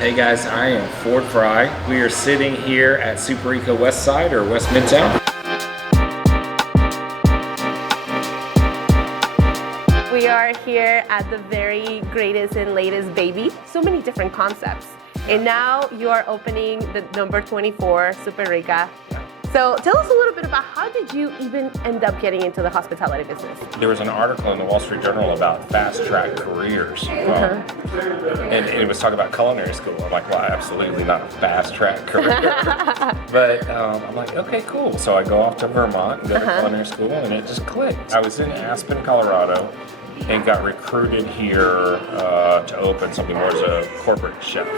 Hey guys, I am Ford Fry. We are sitting here at Superica Westside or West-Midtown. We are here at the very greatest and latest baby. So many different concepts. And now you are opening the number 24, Superica. So tell us a little bit about how did you even end up getting into the hospitality business? There was an article in the Wall Street Journal about fast-track careers. And it was talking about culinary school. I'm like, well, absolutely not a fast-track career. But I'm like, okay, cool. So I go off to Vermont and go to culinary school, and it just clicked. I was in Aspen, Colorado, and got recruited here to open something more as a corporate chef.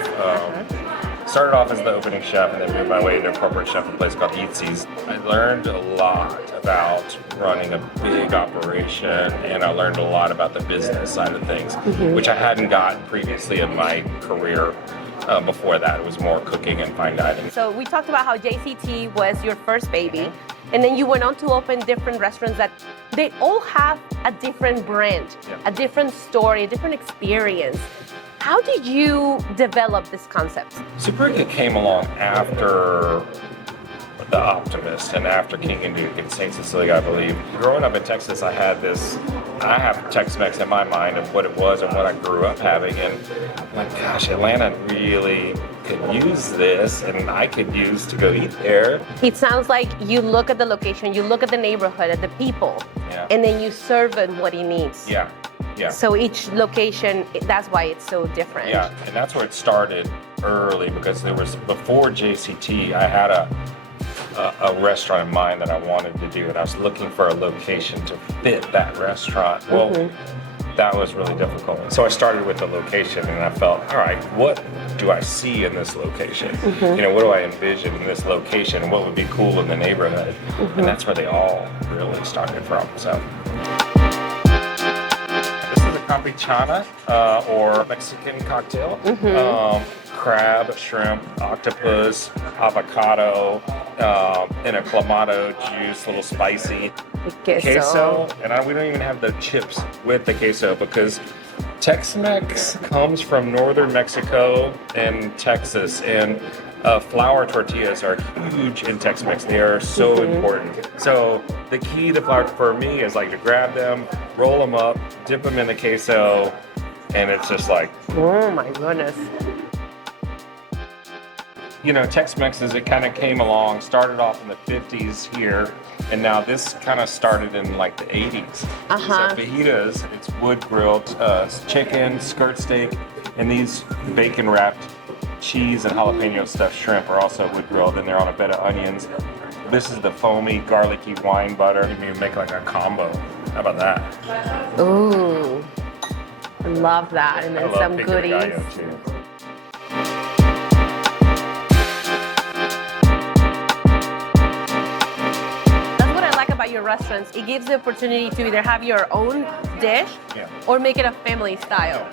Started off as the opening chef and then moved my way into a corporate chef at a place called Eatsy's. I learned a lot about running a big operation, and I learned a lot about the business side of things, which I hadn't gotten previously in my career. Before that, it was more cooking and fine dining. So we talked about how JCT was your first baby, and then you went on to open different restaurants that they all have a different brand, a different story, a different experience. How did you develop this concept? Superica came along after The Optimist and after King and Duke in St. Cecilia, I believe. Growing up in Texas, I have Tex-Mex in my mind of what it was and what I grew up having, and I'm like, gosh, Atlanta really could use this, and I could use to go eat there. It sounds like you look at the location, you look at the neighborhood, at the people, and then you serve it what he needs. Yeah. So each location, that's why it's so different. Yeah, and that's where it started early, because there was, before JCT, I had a restaurant in mind that I wanted to do, and I was looking for a location to fit that restaurant. Well, that was really difficult. So I started with the location, and I felt, all right, what do I see in this location? You know, what do I envision in this location? What would be cool in the neighborhood? And that's where they all really started from. So. Campechana, or Mexican cocktail. Crab, shrimp, octopus, avocado, in a clamato juice, a little spicy. Queso. And we don't even have the chips with the queso, because Tex-Mex comes from northern Mexico and Texas, and flour tortillas are huge in Tex-Mex. They are so important. So the key to flour for me is like to grab them, roll them up, dip them in the queso, and it's just like, oh my goodness. You know, Tex-Mex, as it kind of came along, started off in the 50s here, and now this kind of started in like the 80s. So fajitas, it's wood grilled chicken, skirt steak, and these bacon wrapped cheese and jalapeno stuffed shrimp are also wood grilled, and they're on a bed of onions. This is the foamy, garlicky wine butter. You can make like a combo. How about that? Ooh, I love that. And then some goodies. About your restaurants, it gives the opportunity to either have your own dish or make it a family style.